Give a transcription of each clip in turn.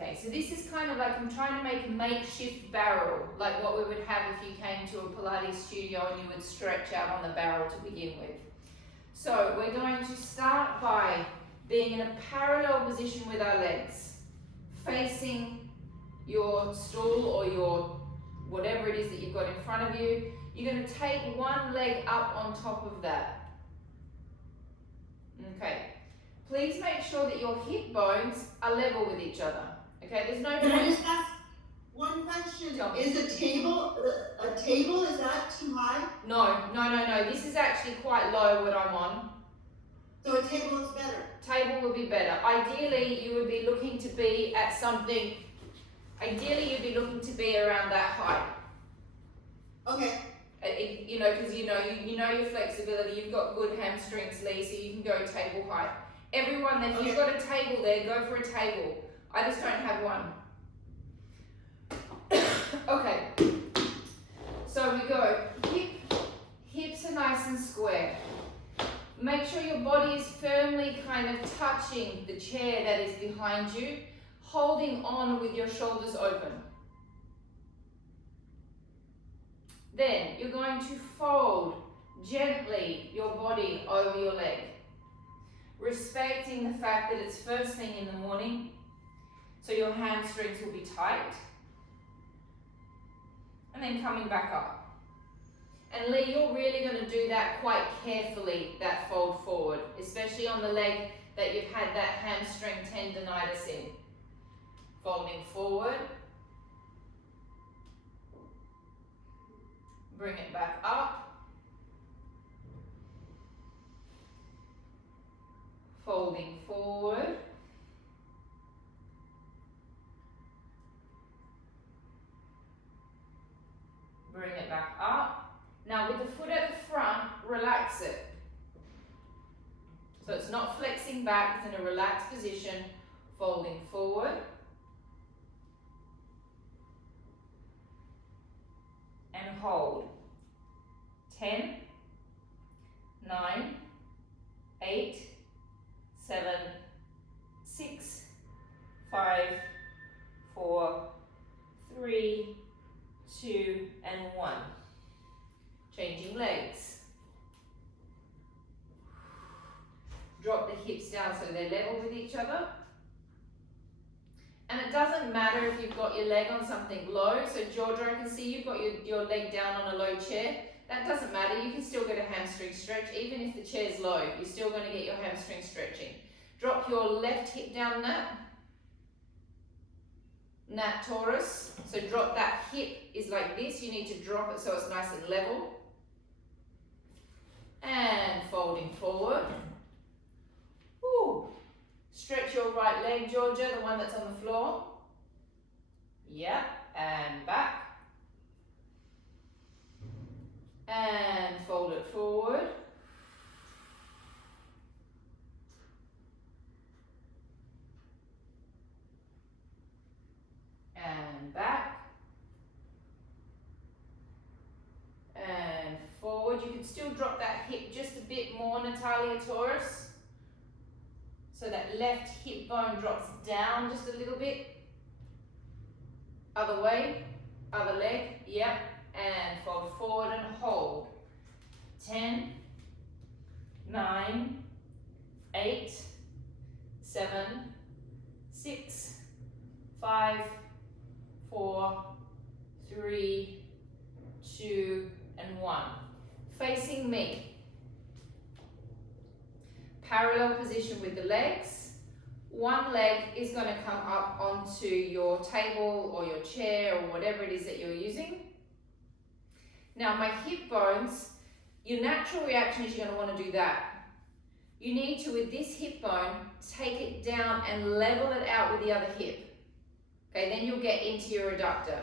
Okay, so this is kind of like I'm trying to make a makeshift barrel, like what we would have if you came to a Pilates studio and you would stretch out on the barrel to begin with. So we're going to start by being in a parallel position with our legs, facing your stool or your whatever it is that you've got in front of you. You're going to take one leg up on top of that. Okay. Please make sure that your hip bones are level with each other. Okay, there's no Can point. I just ask one question? Tell me. Is a table, is that too high? No. This is actually quite low what I'm on. So a table is better? Table would be better. Ideally, you would be looking to be at something, ideally you'd be looking to be around that height. Okay. You know, because you know your flexibility, you've got good hamstrings, Lee, so you can go table height. Everyone, if you've got a table there, go for a table. I just don't have one. Okay, so we go, hips are nice and square. Make sure your body is firmly kind of touching the chair that is behind you, holding on with your shoulders open. Then you're going to fold gently your body over your leg, respecting the fact that it's first thing in the morning, so your hamstrings will be tight. And then coming back up. And Lee, you're really going to do that quite carefully, that fold forward, especially on the leg that you've had that hamstring tendonitis in. Folding forward. Bring it back up. Folding forward. Bring it back up. Now with the foot at the front, relax it. So it's not flexing back, it's in a relaxed position, folding forward. And hold. 10, 9, 8, 7, 6, 5, 4, 3, 2, and 1. Changing legs. Drop the hips down so they're level with each other. And it doesn't matter if you've got your leg on something low. So Georgia, I can see you've got your leg down on a low chair. That doesn't matter. You can still get a hamstring stretch. Even if the chair's low, you're still going to get your hamstring stretching. Drop your left hip down, Nat Taurus. So drop that hip is like this. You need to drop it so it's nice and level. And folding forward. Ooh. Stretch your right leg, Georgia, the one that's on the floor. Yep, and back. And fold it forward. And back. And forward. You can still drop that hip just a bit more, Natalia Taurus. So that left hip bone drops down just a little bit. Other way, other leg, yep. And fold forward and hold. 10, 9, 8, 7, 6, 5, 4, 3, 2, and 1. Facing me. Parallel position with the legs. One leg is going to come up onto your table or your chair or whatever it is that you're using. Now my hip bones, your natural reaction is you're going to want to do that. You need to, with this hip bone, take it down and level it out with the other hip. Okay, then you'll get into your adductor.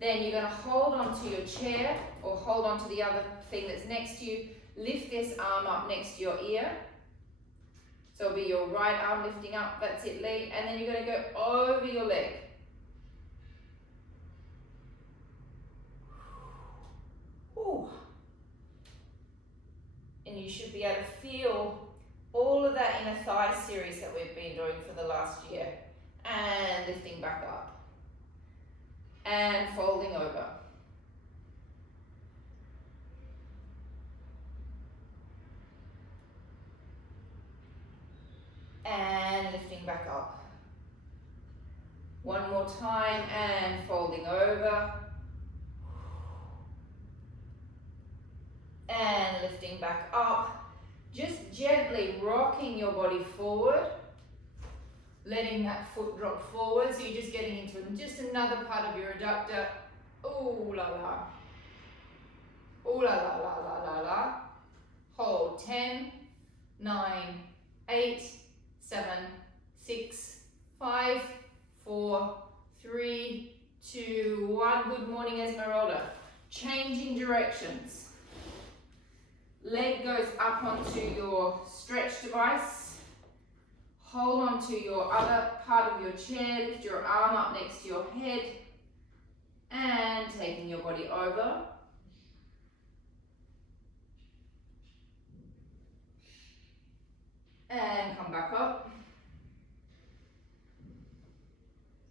Then you're going to hold onto your chair or hold onto the other thing that's next to you. Lift this arm up next to your ear. So it'll be your right arm lifting up, that's it, Lee. And then you're going to go over your leg. Ooh. And you should be able to feel all of that inner thigh series that we've been doing for the last year. And lifting back up. And folding over. And lifting back up. One more time and folding over. And lifting back up. Just gently rocking your body forward. Letting that foot drop forward, so you're just getting into just another part of your adductor. Ooh la la. Ooh la la la la la la. Hold. 10, 9, 8, 7, 6, 5, 4, 3, 2, 1. Good morning, Esmeralda. Changing directions. Leg goes up onto your stretch device. Hold on to your other part of your chair, lift your arm up next to your head, and taking your body over. And come back up.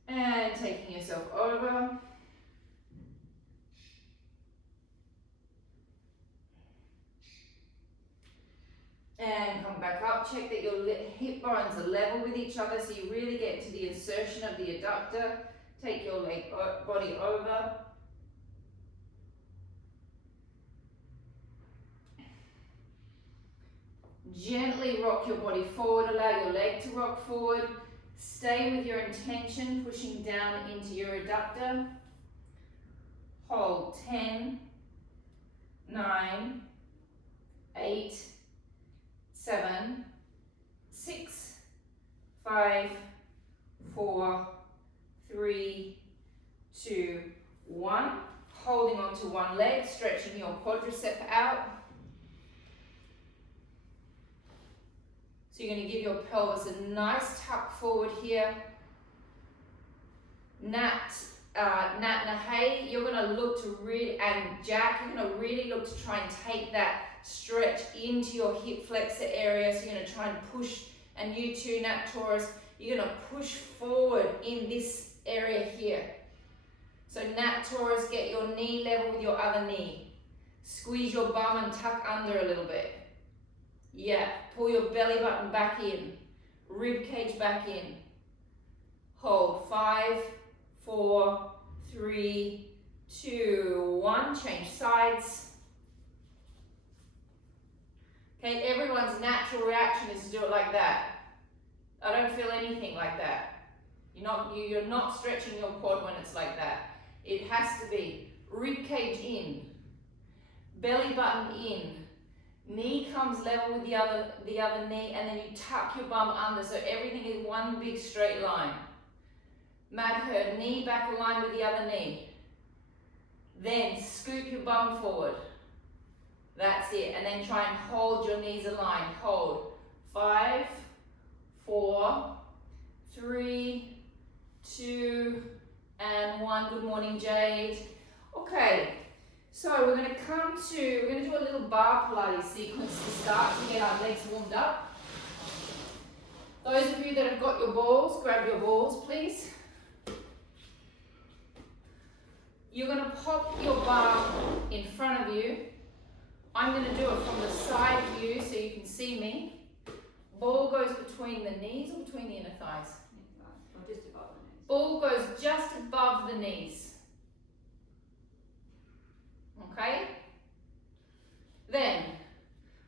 And taking yourself over. And come back up. Check that your hip bones are level with each other, so you really get to the insertion of the adductor. Take your body over. Gently rock your body forward. Allow your leg to rock forward. Stay with your intention, pushing down into your adductor. Hold. 10, 9, 8, 7, 6, 5, 4, 3, 2, 1. Holding onto one leg, stretching your quadricep out. So you're going to give your pelvis a nice tuck forward here. Nat Nahay, you're going to look to really, and Jack, you're going to really look to try and take that stretch into your hip flexor area. So you're going to try and push, and you too, Nat Taurus, you're going to push forward in this area here. So Nat Taurus, get your knee level with your other knee. Squeeze your bum and tuck under a little bit. Yeah, pull your belly button back in. Rib cage back in. Hold. 5, 4, 3, 2, 1. Change sides. Okay, everyone's natural reaction is to do it like that. I don't feel anything like that. You're not stretching your quad when it's like that. It has to be rib cage in, belly button in, knee comes level with the other knee, and then you tuck your bum under, so everything is one big straight line. Madhur, knee back aligned with the other knee. Then scoop your bum forward. That's it. And then try and hold your knees aligned. Hold. 5, 4, 3, 2, and 1. Good morning, Jade. Okay, so we're going to do a little bar Pilates sequence to start to get our legs warmed up. Those of you that have got your balls, grab your balls, please. You're going to pop your bar in front of you. I'm going to do it from the side view so you can see me. Ball goes between the knees or between the inner thighs? Or just above the knees. Ball goes just above the knees. Okay? Then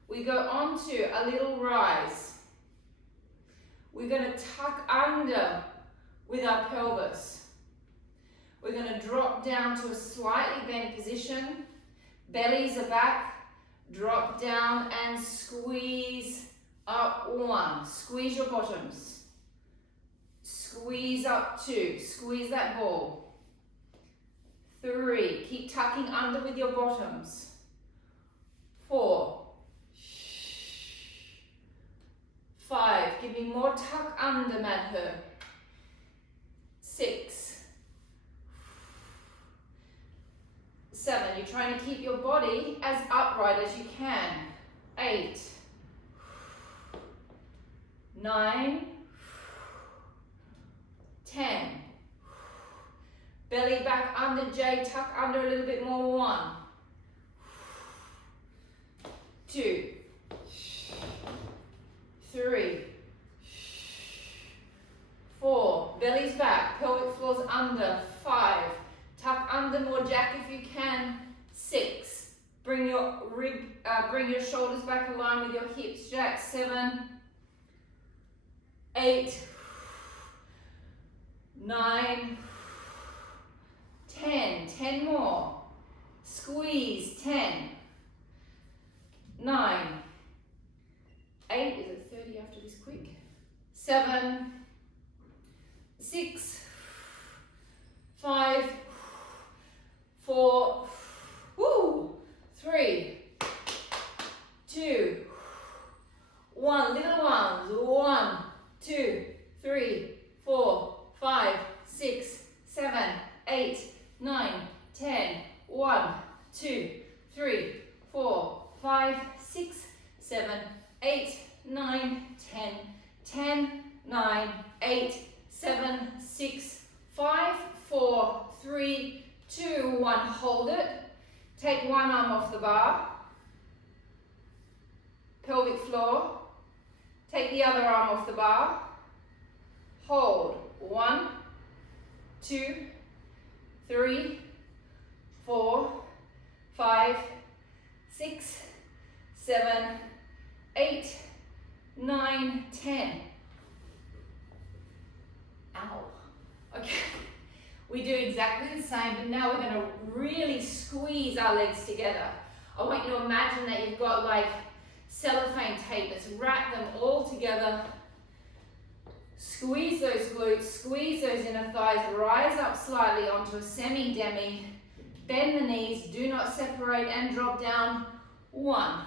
we go on to a little rise. We're going to tuck under with our pelvis. We're going to drop down to a slightly bent position. Bellies are back. Drop down and squeeze up 1. Squeeze your bottoms. Squeeze up 2. Squeeze that ball. 3. Keep tucking under with your bottoms. 4. 5. Give me more tuck under, Madhur. 6. 7, you're trying to keep your body as upright as you can. 8, 9, 10. Belly back under J, tuck under a little bit more. 1, 2, 3, 4, belly's back, pelvic floor's under. 5, tuck under more, Jack if you can. 6, bring your shoulders back aligned with your hips, Jack. 7, 8, 9, 10, 10 more, squeeze. 10, 9, 8, is it 30 after this quick? 7, 6, 5, 4, woo, 3, 2, 1, little ones. 1, 2, 3, 4, 5, 6, 7, 8, 9, 10, 1, 2, 3, 4, 5, 6, 7, 8, 9, 10, 10, 9, 8, 7, 6, 5, 4, 3, 2, 1, hold it. Take one arm off the bar, pelvic floor. Take the other arm off the bar, hold. 1, 2, 3, 4, 5, 6, 7, 8, 9, 10. Ow. Okay. We do exactly the same, but now we're going to really squeeze our legs together. I want you to imagine that you've got like cellophane tape that's wrapped them all together. Squeeze those glutes, squeeze those inner thighs, rise up slightly onto a semi-demi. Bend the knees, do not separate and drop down. 1,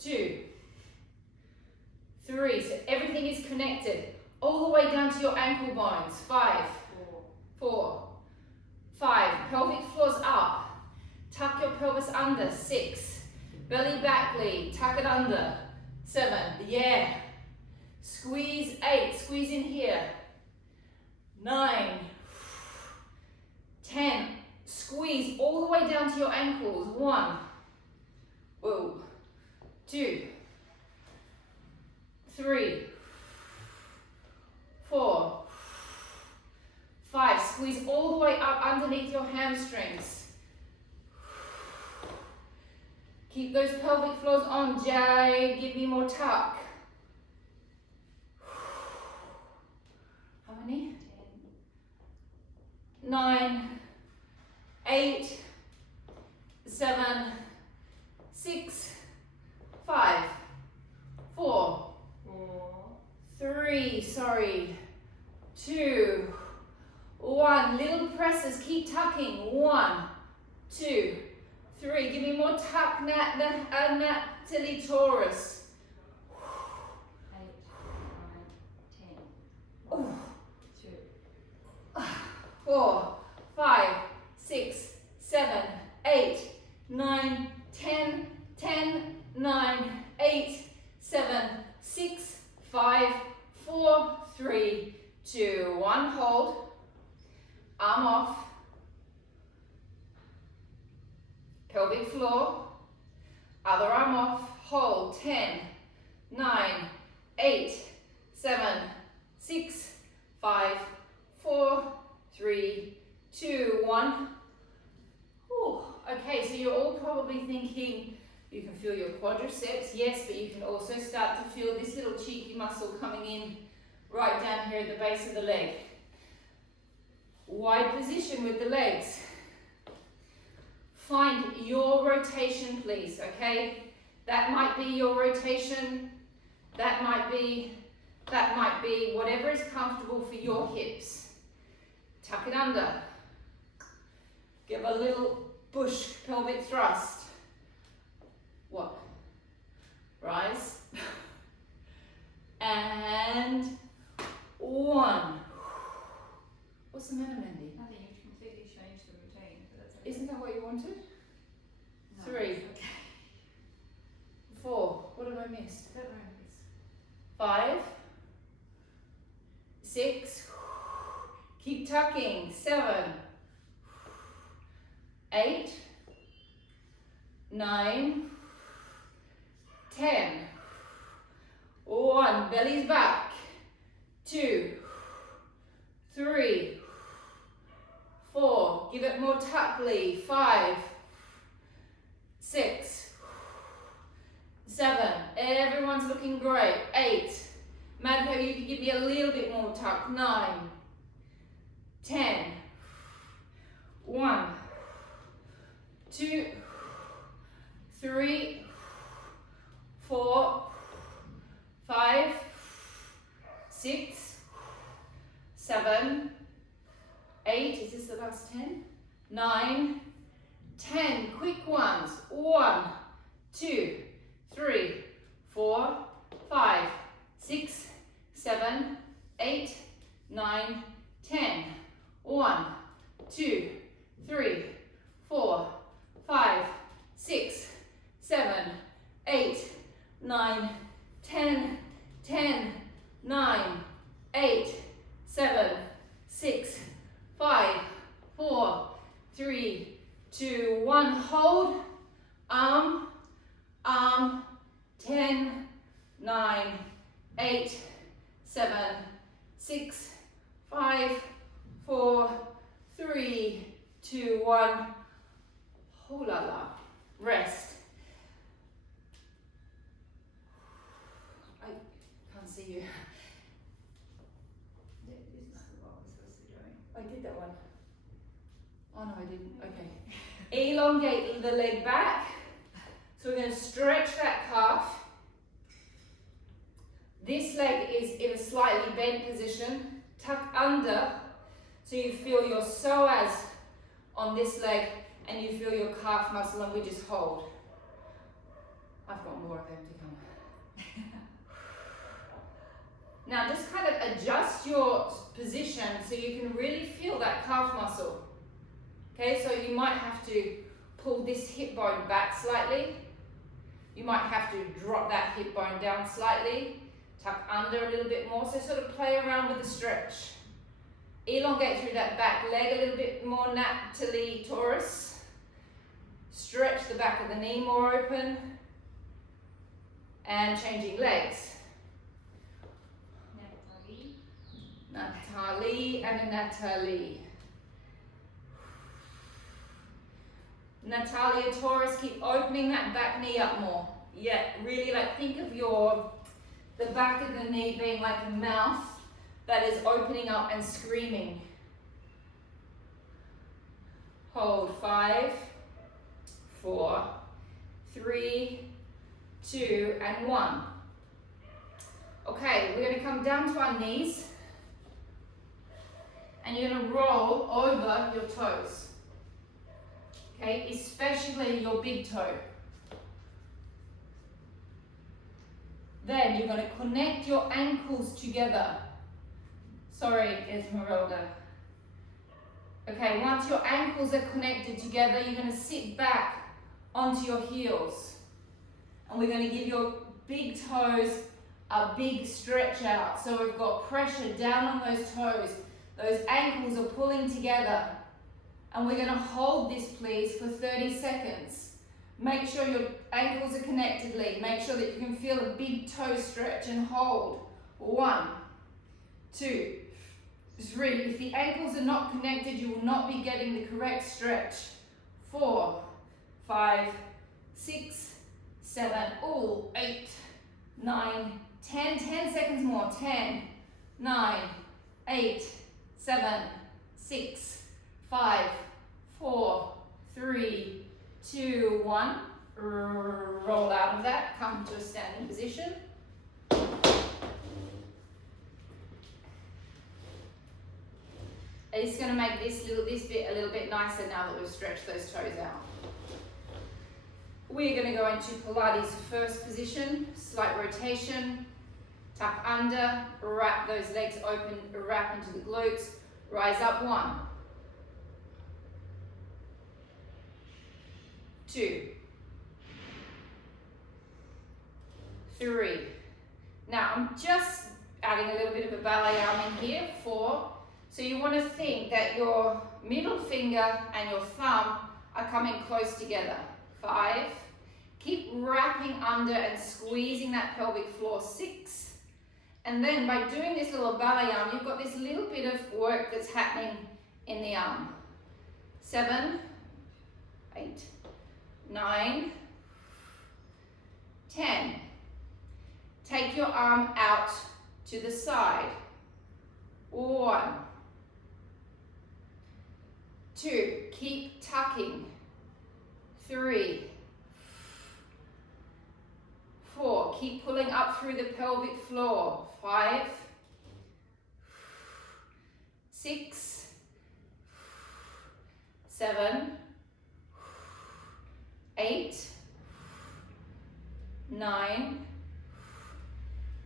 2, 3. So everything is connected all the way down to your ankle bones. 5, 4, 5. Pelvic floor's up. Tuck your pelvis under. 6. Belly back lead. Tuck it under. 7. Yeah. Squeeze. 8. Squeeze in here. 9. 10. Squeeze all the way down to your ankles. 1. Whoa. 2. 3. 4. 5. Squeeze all the way up underneath your hamstrings. Keep those pelvic floors on, Jay. Give me more tuck. How many? 9, 8, 7, 6, 5, 4, 3, sorry, 2, 1. Little presses, keep tucking. 1, 2, 3. Give me more tuck, Natalie Taurus. 8, 9, 10. Oh. 2. 4, 5, 6, 7, 8, 9, 10, 10, 9, 8, 7, 6, 5, 4, 3, 2, 1. Hold. Arm off. Pelvic floor. Other arm off. Hold. 10, 9, 8, 7, 6, 5, 4, 3, 2, 1. Ooh, okay, so you're all probably thinking you can feel your quadriceps, yes, but you can also start to feel this little cheeky muscle coming in right down here at the base of the leg. Wide position with the legs. Find your rotation, please, okay? That might be your rotation, that might be whatever is comfortable for your hips. Tuck it under. Give a little bush pelvic thrust. What? Rise. And 1. What's the matter, Mandy? Nothing, you've completely changed the routine, but that's okay. Isn't that what you wanted? No, 3. it's okay. 4. What have I missed? Don't worry, it's 5. 6. Keep tucking. 7, 8, 9, 10. 1, belly's back. 2, 3, 4. Give it more tuckly. 5, 6, 7. Everyone's looking great. 8. Madhu, you can give me a little bit more tuck. 9, 10. 1, 2, 3, 4, 5, 6, 7, 8. Is this the last 10? 9, 10. Quick ones. 1, 2, 3, 4, 5, 6, 7, 8, 9, 10. 1, 2, 3, 4, 5, 6, 7, 8, 9, 10, 10, 9, 8, 7, 6, 5, 4, 3, 2, 1. Hold. Arm, 10, 9, 8, 7, 6, 5, 4, 3, 2, 1. Oh la la. Rest. I can't see you. This is what we're supposed to be doing. I did that one. Oh no, I didn't. Okay. Elongate the leg back. So we're going to stretch that calf. This leg is in a slightly bent position. Tuck under so you feel your psoas on this leg and you feel your calf muscle, and we just hold. I've got more of them to come. Now just kind of adjust your position so you can really feel that calf muscle. Okay, so you might have to pull this hip bone back slightly. You might have to drop that hip bone down slightly. Tuck under a little bit more, so sort of play around with the stretch. Elongate through that back leg a little bit more, Natalie Taurus. Stretch the back of the knee more open. And changing legs. Natalie and Natalie. Natalia Taurus, keep opening that back knee up more. Yeah, really like think of the back of the knee being like a mouth that is opening up and screaming. Hold. 5, 4, 3, 2, and 1. Okay, we're going to come down to our knees and you're going to roll over your toes. Okay, especially your big toe. Then you're going to connect your ankles together. Sorry, Esmeralda. Okay, once your ankles are connected together, you're going to sit back onto your heels. And we're going to give your big toes a big stretch out. So we've got pressure down on those toes. Those ankles are pulling together. And we're going to hold this, please, for 30 seconds. Make sure your ankles are connected, Lee. Make sure that you can feel a big toe stretch and hold. 1, 2, 3. If the ankles are not connected, you will not be getting the correct stretch. 4, 5, 6, 7, 8, 9, 10. 10 seconds more. 10, 9, 8, 7, 6, 5, 4, 3, 2, 1. Roll out of that. Come to a standing position. It's going to make this bit a little bit nicer now that we've stretched those toes out. We're going to go into Pilates first position, slight rotation, tuck under, wrap those legs open, wrap into the glutes, rise up. 1, 2, 3. Now I'm just adding a little bit of a ballet arm in here. 4, So you want to think that your middle finger and your thumb are coming close together. 5. Keep wrapping under and squeezing that pelvic floor. 6. And then by doing this little ballet arm, you've got this little bit of work that's happening in the arm. 7, 8, 9, 10. Take your arm out to the side. 1, 2. Keep tucking. 3, 4. Keep pulling up through the pelvic floor. 5, 6, 7, 8, 9,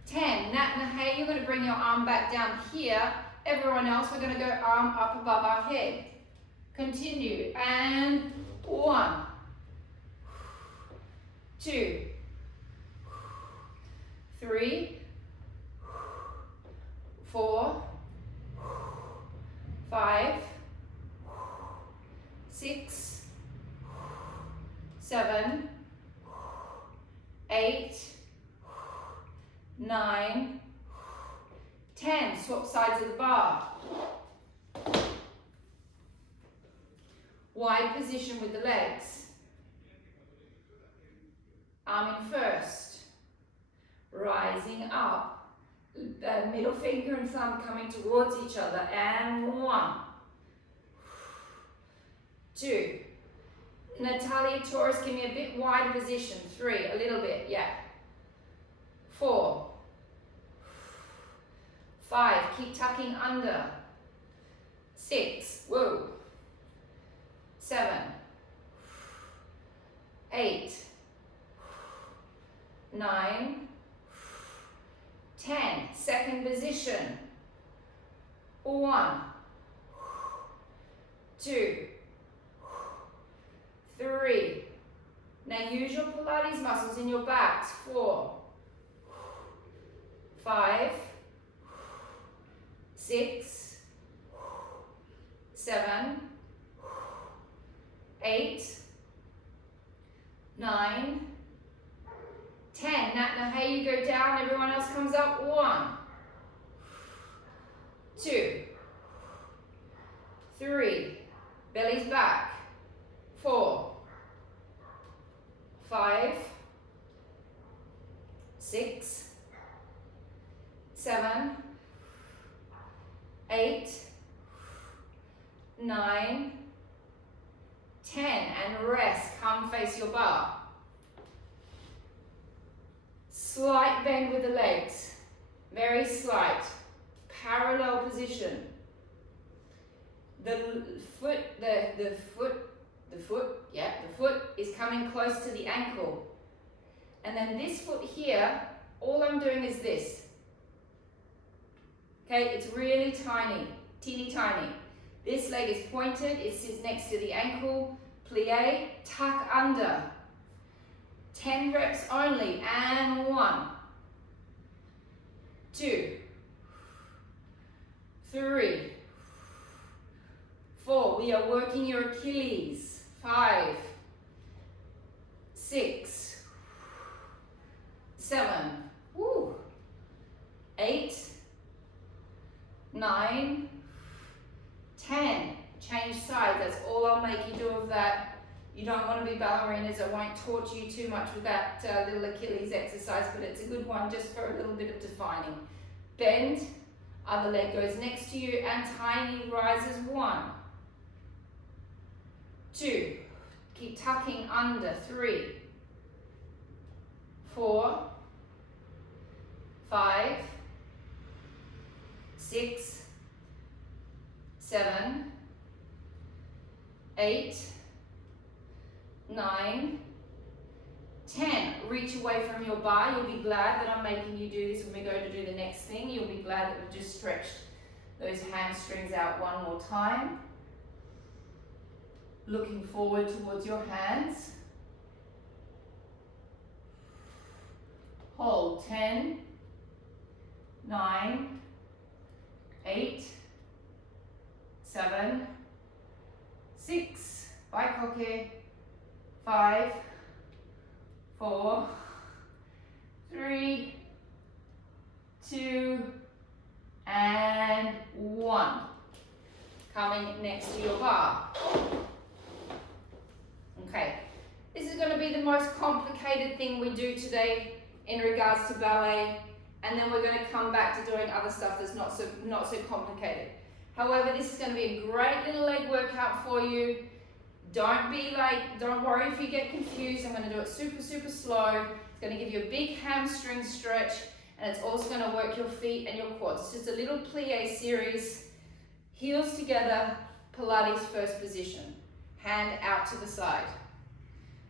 10. Nat and Hey, you're going to bring your arm back down here. Everyone else, we're going to go arm up above our head. Continue. And 1, 2, 3, 4, 5, 6, 7, 8, 9, 10. Swap sides of the bar. Wide position with the legs. Arm in first. Rising up. Middle finger and thumb coming towards each other. And 1, 2. Natalia Taurus, give me a bit wider position. 3, a little bit, yeah. 4, 5, keep tucking under. 6, whoa. 7, 8, 9, 10. Second position. 1, 2, 3. Now use your Pilates muscles in your backs. 4, 5, 6, 7, 8, 9, 10. Now hey, you go down, everyone else comes up. 1, 2, 3, belly's back. 4, 5, 6, 7, 8, 9, 10. And rest. Come face your bar. Slight bend with the legs. Very slight. Parallel position. The foot is coming close to the ankle. And then this foot here, all I'm doing is this. Okay, it's really tiny, teeny tiny. This leg is pointed, it sits next to the ankle. Plie, tuck under. 10 reps only, and 1, 2, 3, 4. We are working your Achilles. 5, 6, 7, 8, 9, 10. Change sides. That's all I'll make you do of that. You don't want to be ballerinas. I won't torture you too much with that little Achilles exercise, but it's a good one just for a little bit of defining. Bend, other leg goes next to you, and tiny rises. 1, 2, keep tucking under. 3, 4, 5, 6, 7, 8, 9, 10. Reach away from your bar. You'll be glad that I'm making you do this when we go to do the next thing. You'll be glad that we've just stretched those hamstrings out one more time. Looking forward towards your hands. Hold. 10, 9, 8, 7, 6, bikoke, 5, 4, 3, 2, and 1. Coming next to your bar. Okay, this is going to be the most complicated thing we do today in regards to ballet, and then we're going to come back to doing other stuff that's not so complicated. However, this is going to be a great little leg workout for you. Don't worry if you get confused. I'm going to do it super slow. It's going to give you a big hamstring stretch, and it's also going to work your feet and your quads. It's just a little plie series. Heels together, Pilates first position. Hand out to the side.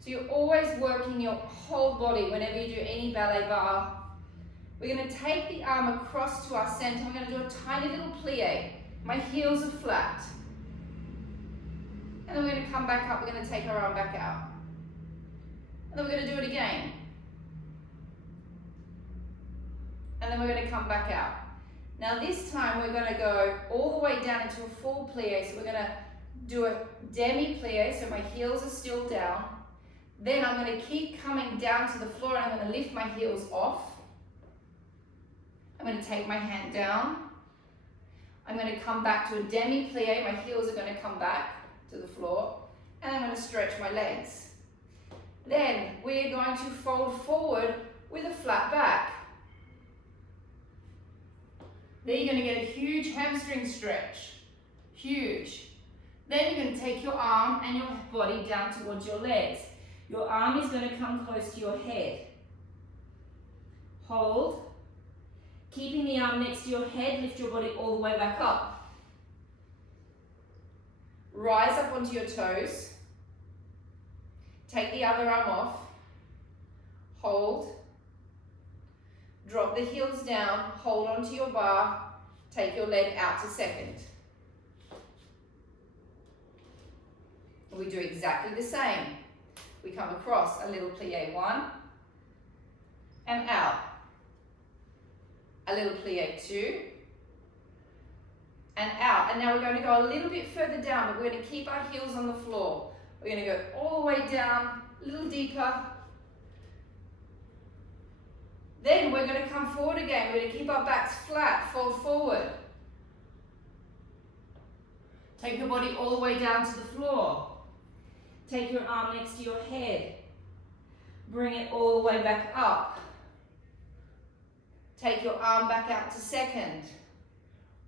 So you're always working your whole body whenever you do any ballet bar. We're going to take the arm across to our center. We're going to do a tiny little plie. My heels are flat. And then we're going to come back up. We're going to take our arm back out. And then we're going to do it again. And then we're going to come back out. Now this time we're going to go all the way down into a full plie. So we're going to do a Demi Plie, so my heels are still down. Then I'm going to keep coming down to the floor, and I'm going to lift my heels off. I'm going to take my hand down. I'm going to come back to a Demi Plie. My heels are going to come back to the floor, and I'm going to stretch my legs. Then we're going to fold forward with a flat back. Then you're going to get a huge hamstring stretch. Huge. Then you're going to take your arm and your body down towards your legs. Your arm is going to come close to your head. Hold. Keeping the arm next to your head, lift your body all the way back up. Rise up onto your toes. Take the other arm off. Hold. Drop the heels down, hold onto your bar, take your leg out to second. We do exactly the same. We come across a little plie 1 and out. A little plie 2 and out. And now we're going to go a little bit further down, but we're going to keep our heels on the floor. We're going to go all the way down, a little deeper. Then we're going to come forward again. We're going to keep our backs flat, fold forward. Take your body all the way down to the floor. Take your arm next to your head. Bring it all the way back up. Take your arm back out to second.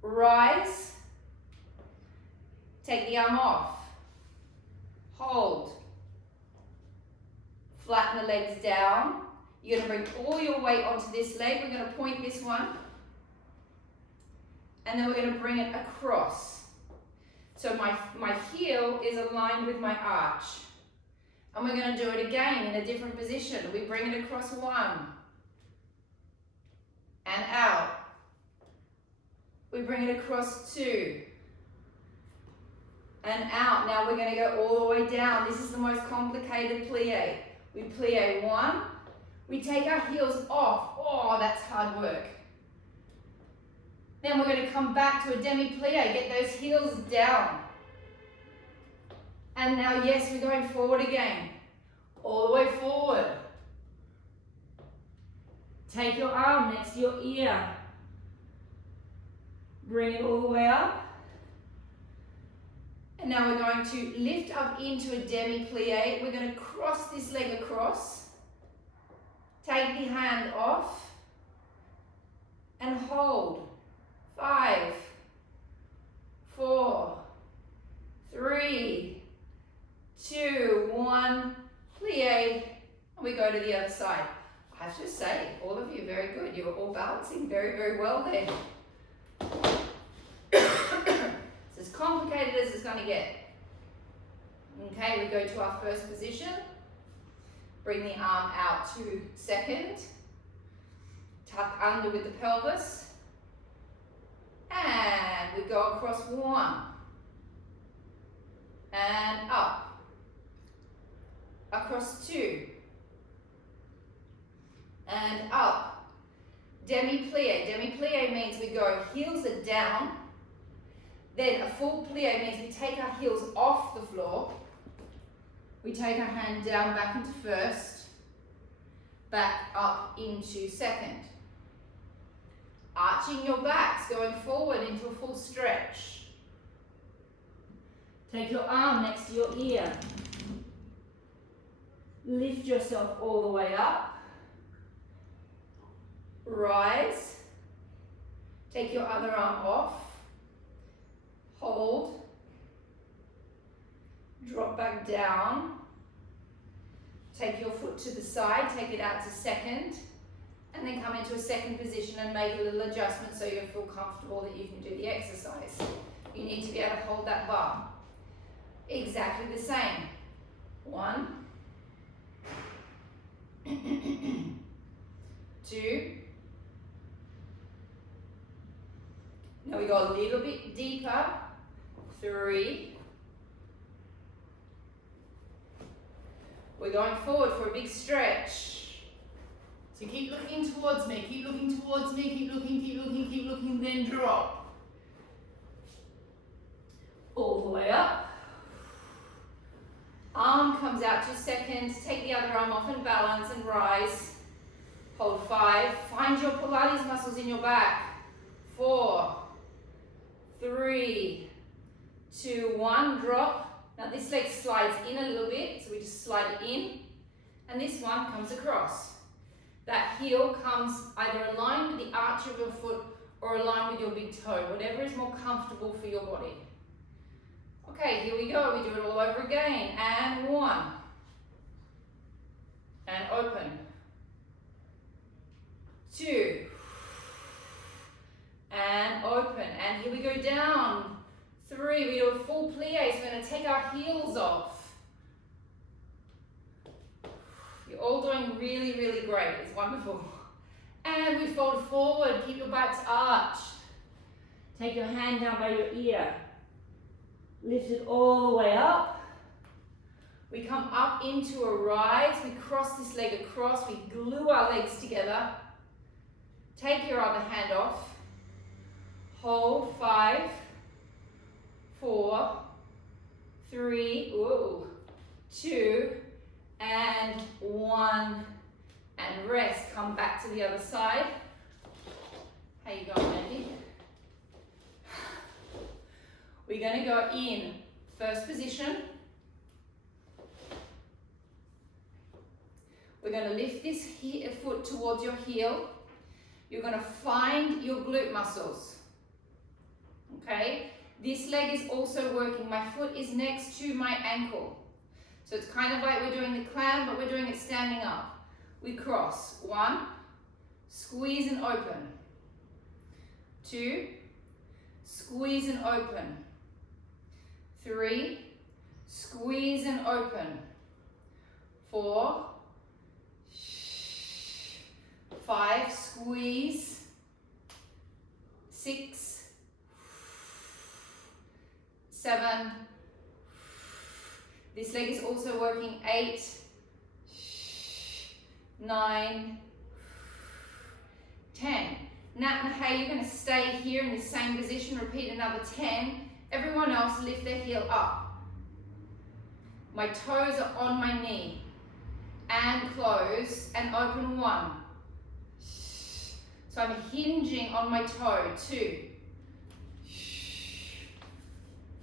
Rise. Take the arm off. Hold. Flatten the legs down. You're going to bring all your weight onto this leg. We're going to point this one. And then we're going to bring it across. So my heel is aligned with my arch. And we're going to do it again in a different position. We bring it across 1. And out. We bring it across 2. And out. Now we're going to go all the way down. This is the most complicated plie. We plie 1. We take our heels off. Oh, that's hard work. Then we're going to come back to a Demi Plie. Get those heels down. And now, yes, we're going forward again. All the way forward. Take your arm next to your ear. Bring it all the way up. And now we're going to lift up into a Demi Plie. We're going to cross this leg across. Take the hand off and hold. 5, 4, 3, 2, 1, plie, and we go to the other side. I have to say, all of you, very good. You were all balancing very, very well there. It's as complicated as it's going to get. Okay, we go to our first position. Bring the arm out to second. Tuck under with the pelvis. And we go across 1. And up. Across 2. And up. Demi Plie. Demi Plie means we go heels are down. Then a full plie means we take our heels off the floor. We take our hand down back into first, back up into second. Arching your backs, going forward into a full stretch. Take your arm next to your ear. Lift yourself all the way up. Rise. Take your other arm off. Hold. Drop back down. Take your foot to the side, take it out to second, and then come into a second position and make a little adjustment so you feel comfortable that you can do the exercise. You need to be able to hold that bar. Exactly the same. 1, 2. Now we go a little bit deeper. 3. We're going forward for a big stretch. So keep looking towards me, keep looking towards me, keep looking, keep looking, keep looking, then drop. All the way up. Arm comes out to second, take the other arm off and balance and rise. Hold 5. Find your Pilates muscles in your back. 4, 3, 2, 1, drop. Now this leg slides in a little bit, so we just slide it in, and this one comes across. That heel comes either aligned with the arch of your foot or aligned with your big toe, whatever is more comfortable for your body. Okay, here we go, we do it all over again, and 1, and open, 2, and open, and here we go down, 3, we do a full plie, so we're going to take our heels off. You're all doing really, really great, it's wonderful. And we fold forward, keep your backs arched. Take your hand down by your ear. Lift it all the way up. We come up into a rise, we cross this leg across, we glue our legs together. Take your other hand off. Hold 5, 4, 3, 2, and 1, and rest. Come back to the other side. How you going, Andy? We're going to go in first position. We're going to lift this foot towards your heel. You're going to find your glute muscles. Okay? This leg is also working. My foot is next to my ankle. So it's kind of like we're doing the clam, but we're doing it standing up. We cross. 1, squeeze and open. 2, squeeze and open. 3, squeeze and open. 4, 5, squeeze. 6, 7, this leg is also working. 8, 9, 10. Nat and Hay, you're going to stay here in the same position, repeat another 10. Everyone else lift their heel up. My toes are on my knee. And close and open. 1. So I'm hinging on my toe. 2,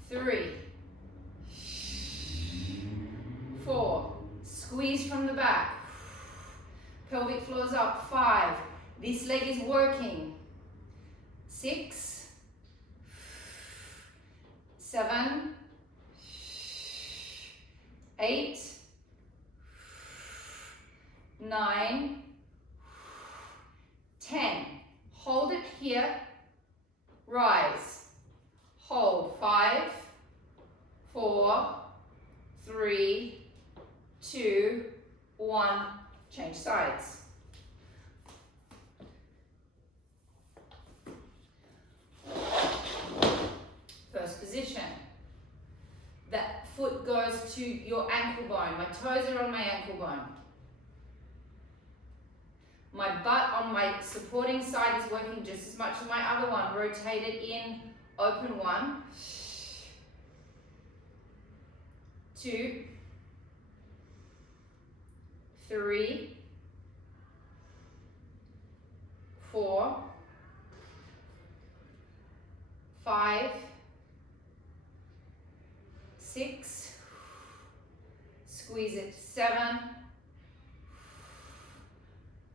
3, 4, squeeze from the back, pelvic floors up. 5, this leg is working. 6, 7, 8, 9, 10. Hold it here, rise, hold. 5, 4, 3, 2, 1, change sides. First position. That foot goes to your ankle bone. My toes are on my ankle bone. My butt on my supporting side is working just as much as my other one. Rotate it in, open. 1, 2, 3, 4, 5, 6, squeeze it, 7,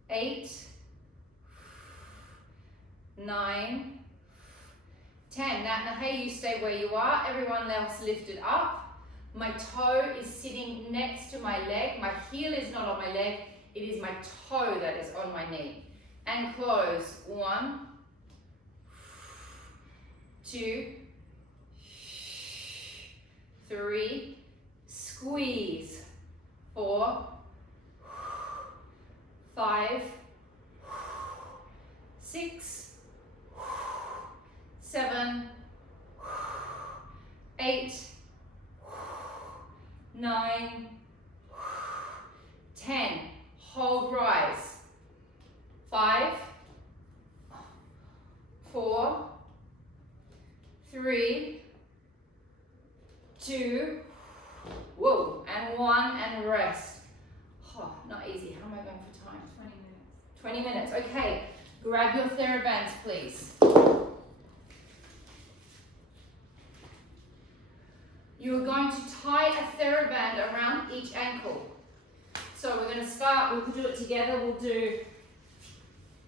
8, 9, 10. Now, hey, you stay where you are. Everyone else lifted up. My toe is sitting next to my leg. My heel is not on my leg. It is my toe that is on my knee. And close. 1, 2, 3, squeeze. 4, 5, 6, 7, 8, 9, 10. Hold, rise. 5, 4, 3, 2, whoa, and 1, and rest. Oh, not easy. How am I going for time? 20 minutes. 20 minutes, okay. Grab your TheraBands, please. You're going to tie a TheraBand around each ankle. So we're going to start, we'll do it together, we'll do,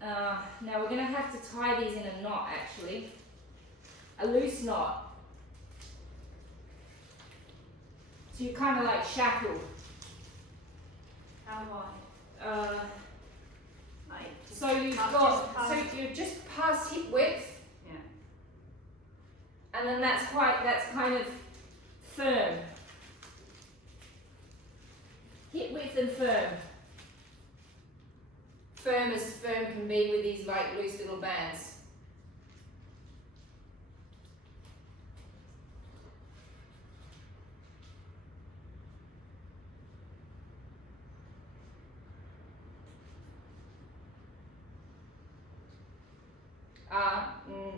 now we're going to have to tie these in a knot actually, a loose knot. So you're kind of like shackled. How wide? Like, So you've got, so you're just past hip width. yeah. And then that's kind of firm. Hip width and firm. Firm as firm can be with these like loose little bands.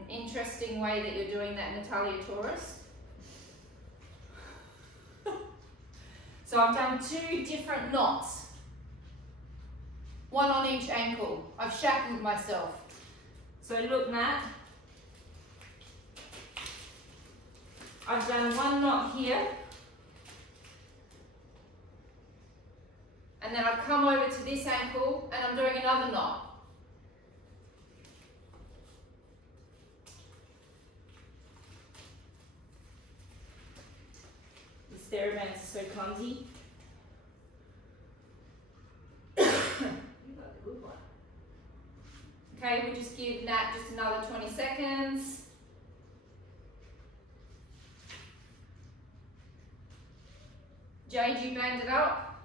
Interesting way that you're doing that, Natalia Taurus. So I've done 2 different knots. 1 on each ankle. I've shackled myself. So look, Nat. I've done 1 knot here. And then I've come over to this ankle and I'm doing another knot. TheraBands are so clumsy. You got the good one. Okay, we'll just give Nat just another 20 seconds. Jade, you band it up?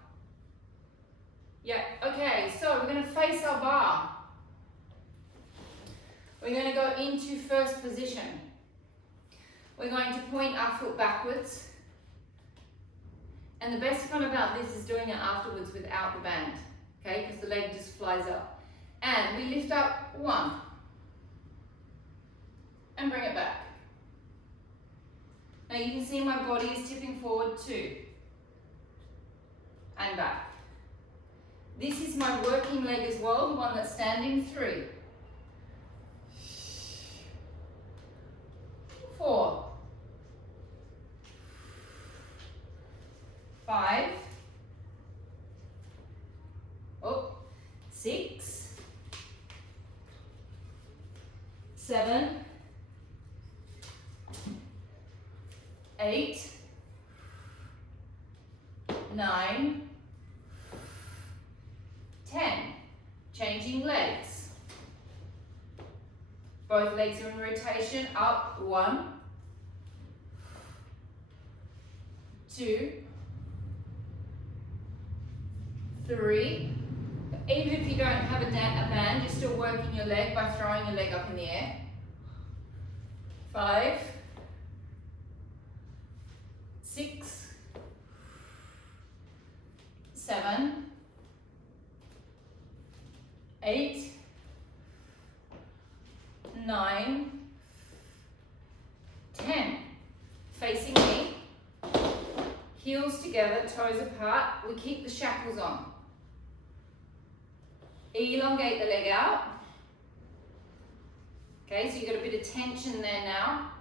Yeah, okay, so we're going to face our bar. We're going to go into first position. We're going to point our foot backwards. And the best fun about this is doing it afterwards without the band, okay? Because the leg just flies up. And we lift up 1. And bring it back. Now you can see my body is tipping forward 2. And back. This is my working leg as well, the one that's standing. 3. 4. 5, 6, 7, 8, 9, 10. Changing legs. Both legs are in rotation. Up. 1, 2, 3. Even if you don't have a band, you're still working your leg by throwing your leg up in the air. 5, 6, 7, 8, 9, 10. Facing me. Heels together, toes apart. We keep the shackles on. Elongate the leg out. Okay, so you've got a bit of tension there now.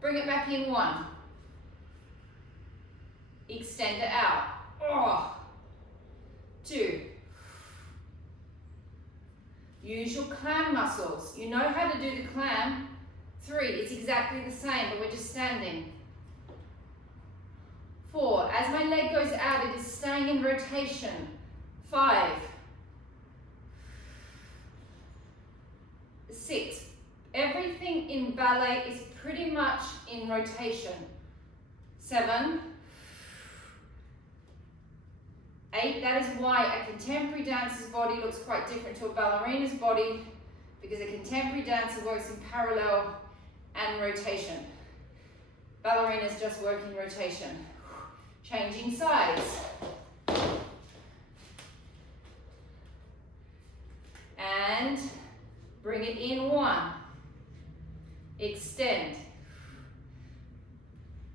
Bring it back in 1. Extend it out. Oh. 2. Use your clam muscles. You know how to do the clam. 3, it's exactly the same, but we're just standing. 4, as my leg goes out, it is staying in rotation. 5. 6. Everything in ballet is pretty much in rotation. 7. 8, that is why a contemporary dancer's body looks quite different to a ballerina's body, because a contemporary dancer works in parallel and rotation. Ballerinas just work in rotation. Changing sides. And bring it in 1. Extend.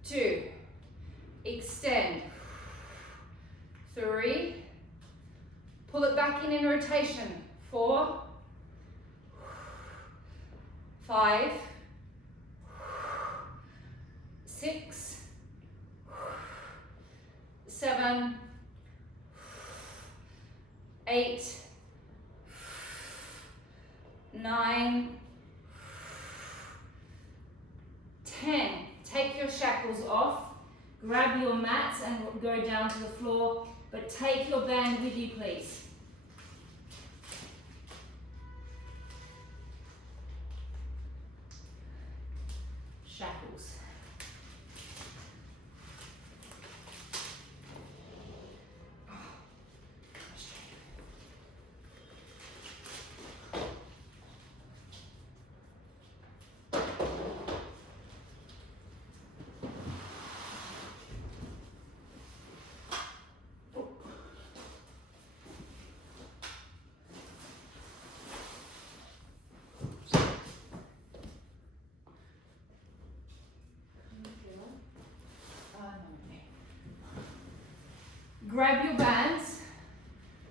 2. Extend. 3. Pull it back in rotation. 4. 5. 6. 7. 8. 9. 10. Take your shackles off. Grab your mats and go down to the floor, but take your band with you, please. Shackles. Grab your bands.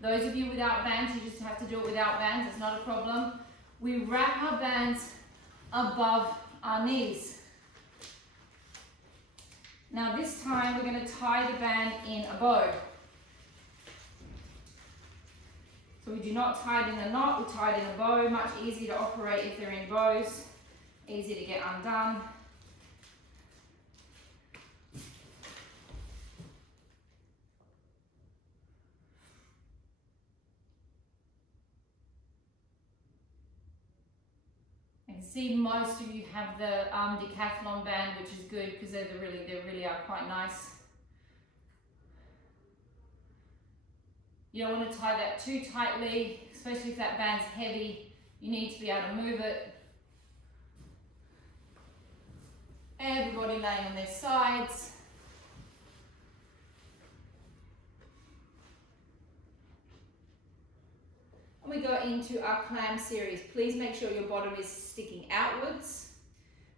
Those of you without bands, you just have to do it without bands, it's not a problem. We wrap our bands above our knees. Now this time we're going to tie the band in a bow. So we do not tie it in a knot, we tie it in a bow. Much easier to operate if they're in bows. Easy to get undone. See, most of you have the decathlon band, which is good because they really are quite nice. You don't want to tie that too tightly, especially if that band's heavy. You need to be able to move it. Everybody laying on their sides. We go into our clam series. Please make sure your bottom is sticking outwards.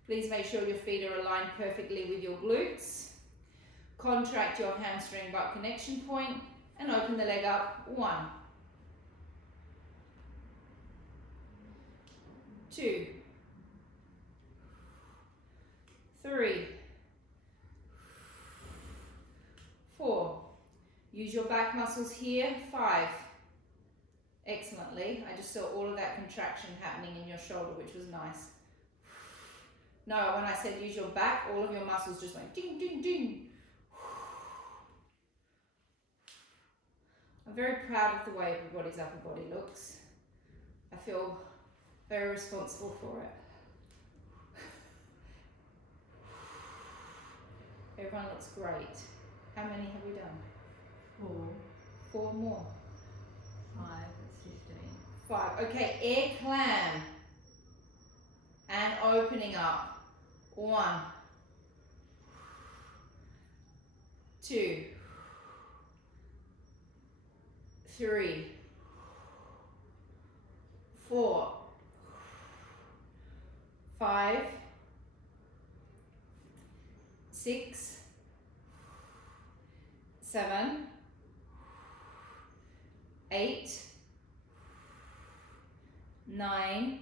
Please make sure your feet are aligned perfectly with your glutes. Contract your hamstring butt connection point and open the leg up. 1, 2, 3, 4. Use your back muscles here. 5. Excellently. I just saw all of that contraction happening in your shoulder, which was nice. No, when I said use your back, all of your muscles just went ding, ding, ding. I'm very proud of the way everybody's upper body looks. I feel very responsible for it. Everyone looks great. How many have we done? 4. 4 more. 5, it's 15. 5. Okay, air clam. And opening up. 1, 2, 3, 4, 5, 6, 7, 8, 9,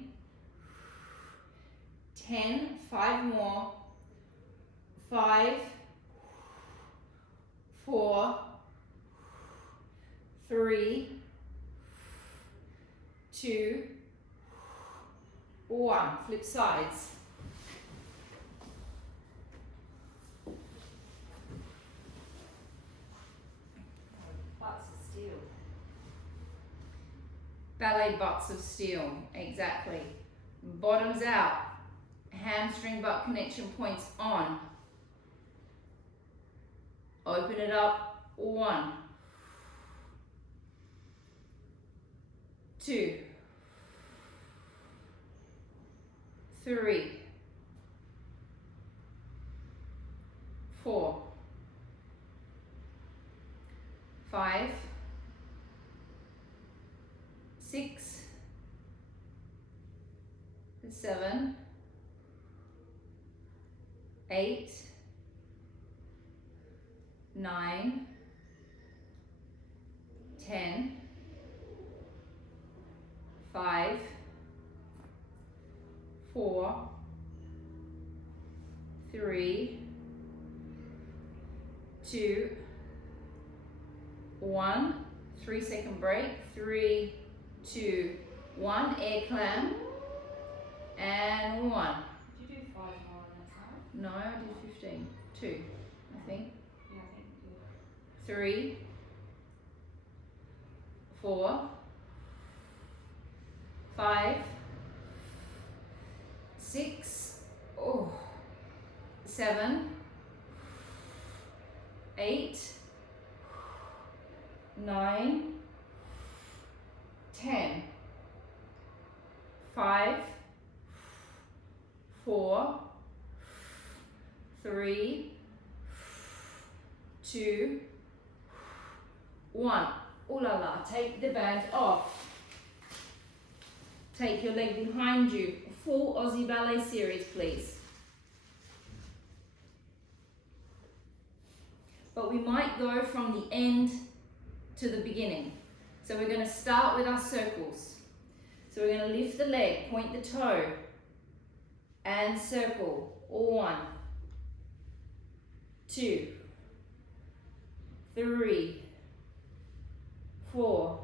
10, 5 more, 5, 4, 3, 2, 1. Flip sides. Butts of steel. Ballet butts of steel, exactly. Bottoms out, hamstring butt connection points on. Open it up, 1, 2, 3, 4, 5, 6, 7, 8, 9, 10, 5, 4, 3, 2, 1. 3-second break. 3, 2, 1. Air clam. And 1. Did you do 5 more on that side? No, I did 15. 2, I think. Yeah, I think you did. 3, 4, 5, 6, 7, 8, 9, 10, 5, 4, 3, 2, 1. Ooh la la, take the band off. Take your leg behind you. Full Aussie Ballet series, please. But we might go from the end to the beginning. So we're going to start with our circles. So we're going to lift the leg, point the toe, and circle. 1, 2, 3, 4,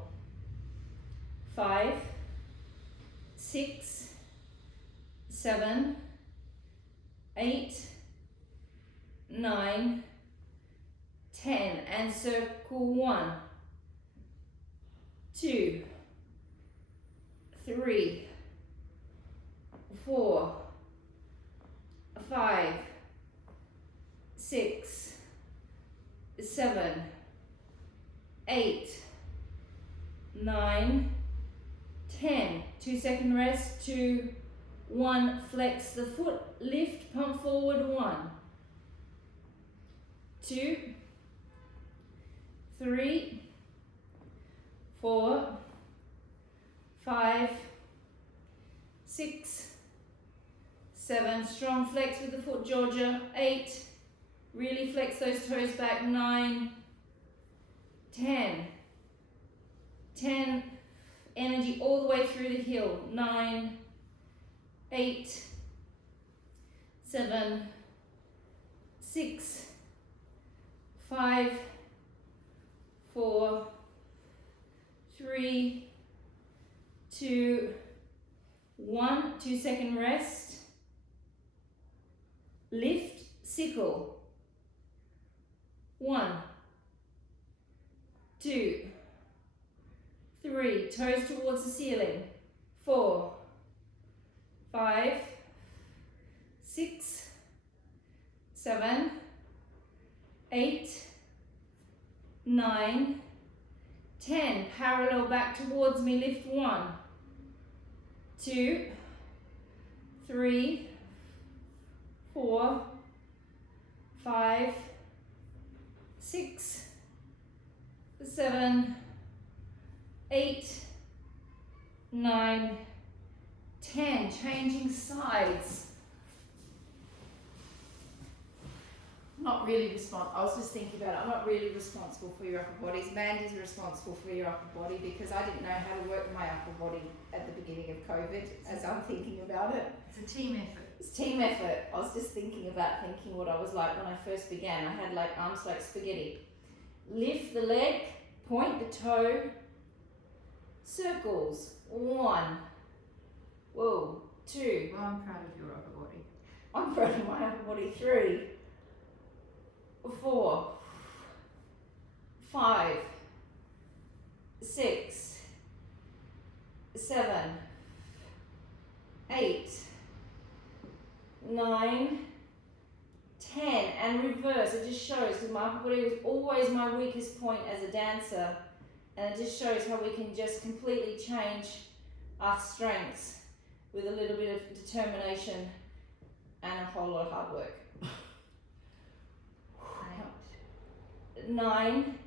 5, 6, 7, 8, 9, 10, and circle. 1, 2, 3, 4, 5, 6, 7, 8, 9, 10. 2-second rest. 2, 1. Flex the foot. Lift. Pump forward. 1, 2, 3, 4, 5, 6, 7. Strong flex with the foot, Georgia. 8. Really flex those toes back. 9, 10. 10. Energy all the way through the heel. 9, 8, 7, 6, 5, 4, 3, 2, 1. 2-second rest. Lift, sickle. 1, 2, 3. Toes towards the ceiling. 4, 5, 6, 7, 8, 9, 10. Parallel back towards me. Lift. 1, 2, 3, 4, 5, 6, 7, 8, 9, 10. Changing sides. not really I was just thinking about it. I'm not really responsible for your upper bodies. Mandy's responsible for your upper body because I didn't know how to work my upper body at the beginning of COVID as I'm thinking about it. It's a team effort. It's team effort. I was just thinking what I was like when I first began. I had like arms like spaghetti. Lift the leg, point the toe, circles. 1, whoa, 2. Well, I'm proud of your upper body. I'm proud of my upper body. 3, 4, 5, 6, 7, 8, 9, 10, and reverse. It just shows because my upper body was always my weakest point as a dancer, and it just shows how we can just completely change our strengths with a little bit of determination and a whole lot of hard work. 9,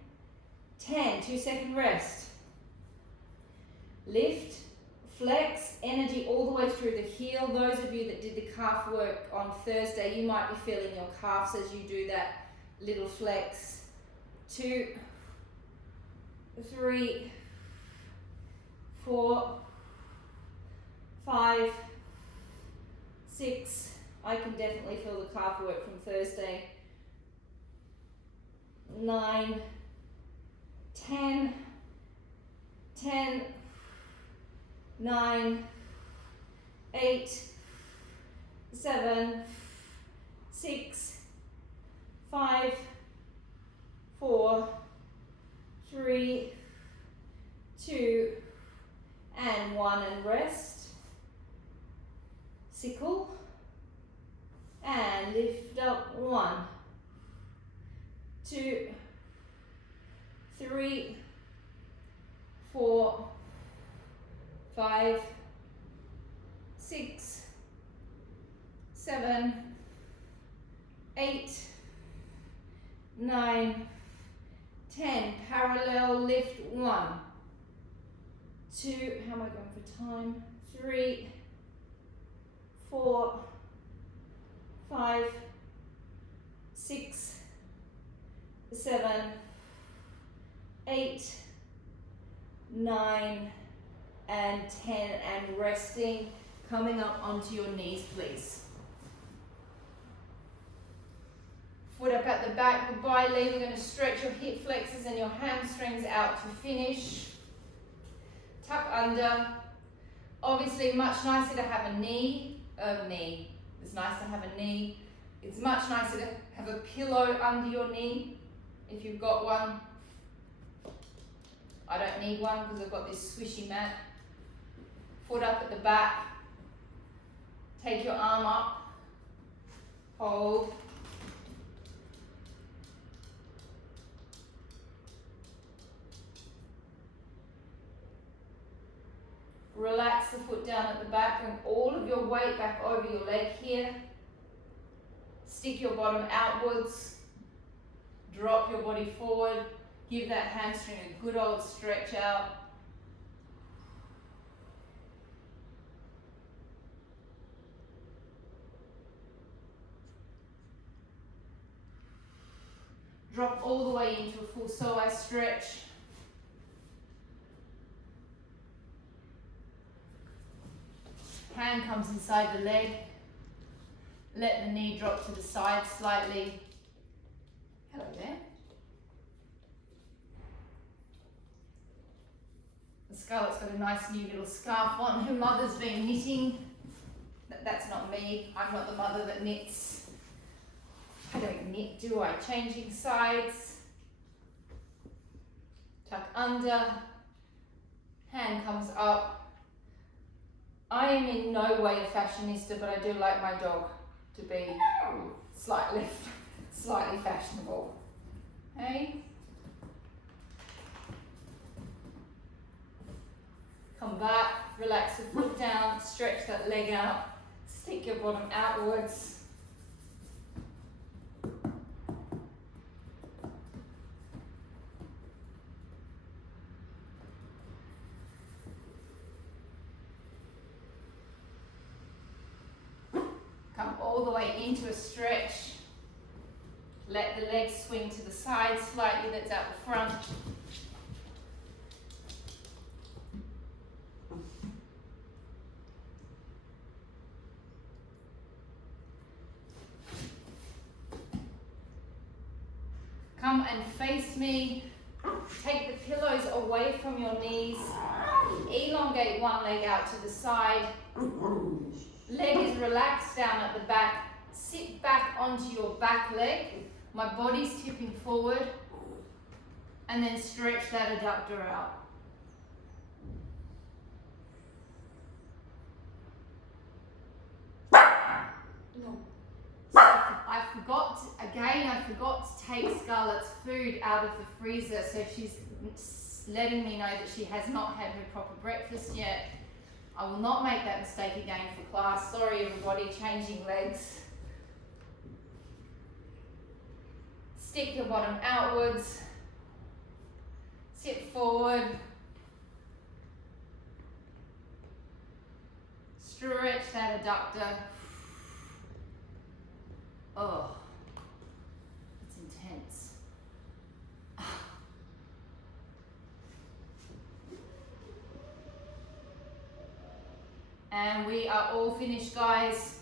10, 2-second rest. Lift, flex, energy all the way through the heel. Those of you that did the calf work on Thursday, you might be feeling your calves as you do that little flex. 2, 3, 4, 5, 6. I can definitely feel the calf work from Thursday. 9, 10, 10, 9, 8, 7, 6, 5, 4, 3, 2, and 1, and rest. Sickle and lift up. 1, 2, 3, 4, 5, 6, 7, 8, 9, 10. Parallel lift. 1, 2, how am I going for time? 3, 4, 5, 6, 7, 8, 9, and 10, and resting, coming up onto your knees, please. Foot up at the back, goodbye Lee. We're going to stretch your hip flexors and your hamstrings out to finish. Tuck under. Obviously much nicer to have a knee. It's nice to have a knee. It's much nicer to have a pillow under your knee if you've got one. I don't need one because I've got this squishy mat. Foot up at the back. Take your arm up. Hold. Relax the foot down at the back. Bring all of your weight back over your leg here. Stick your bottom outwards. Drop your body forward. Give that hamstring a good old stretch out. Drop all the way into a full psoas stretch. Hand comes inside the leg. Let the knee drop to the side slightly. Hello there. Scarlett's got a nice new little scarf on. Her mother's been knitting. That's not me. I'm not the mother that knits. I don't knit, do I? Changing sides. Tuck under. Hand comes up. I am in no way a fashionista, but I do like my dog to be slightly fashionable. Hey? Come back, relax the foot down, stretch that leg out, stick your bottom outwards. Come all the way into a stretch. Let the legs swing to the side slightly, that's out the front. Come and face me. Take the pillows away from your knees. Elongate one leg out to the side. Leg is relaxed down at the back. Sit back onto your back leg. My body's tipping forward. And then stretch that adductor out. No. So I forgot to take Scarlett's food out of the freezer, so she's letting me know that she has not had her proper breakfast yet. I will not make that mistake again for class. Sorry everybody, changing legs. Stick your bottom outwards. Sit forward. Stretch that adductor. Oh, it's intense. And we are all finished, guys.